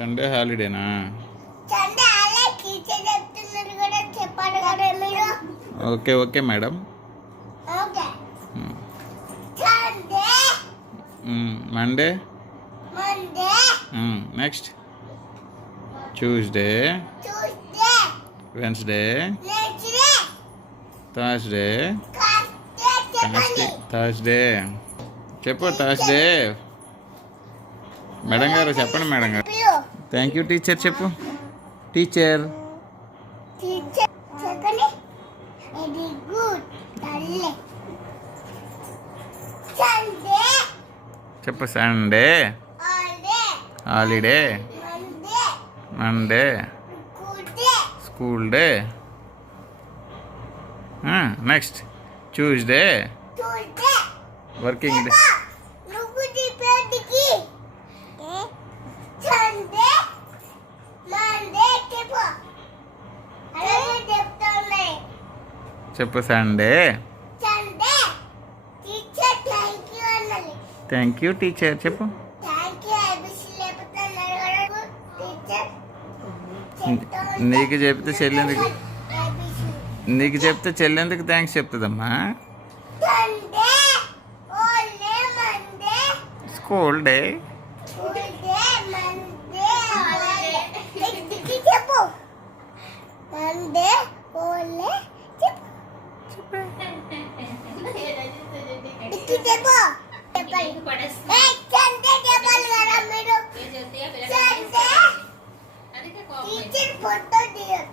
Sunday హాలిడేనా? Sunday holiday teacher చెప్తున్నారు కూడా చెప్పాలి కదా మీరు. Okay okay madam. Okay. Sunday. Monday. Monday. Next Tuesday. Tuesday. Wednesday. Next day. Thursday. చెప్పండి. థర్స్డే చెప్పు. థర్స్డే. మేడం గారు చెప్పండి. మేడం గారు థ్యాంక్ యూ టీచర్ చెప్పు. టీచర్ టీచర్ చెప్పండి. Very good. తల్లే. సండే. చెప్పు. Sunday holiday. Holiday. Monday. Monday good day. School day. Next Tuesday Tuesday. Working day. నువ్వు చెప్పేదికి సండే మండే చెప్పు. అలాగే చెప్తా ఉన్నాయి. చెప్పు. Sunday. Sunday teacher thank you అన్నది. థ్యాంక్ యూ టీచర్ చెప్పు. థ్యాంక్ యూ ఐబిసి లేపుతున్నారు కదా టీచర్. చెప్తా నీకు చెప్తే చెల్లెందుకు ఐబిసి. నీకు చెప్తే చెల్లెందుకు థ్యాంక్స్ చెప్తుందమ్మా. Sunday holiday Monday school day. Tuesday Monday holiday. Next చెప్పు. మండే హాలిడే చెప్పు. ఇది చెప్పు. చెప్పాలి. సండే చెప్పాలి కదా మీరు. Sunday teacher photo తీయదు.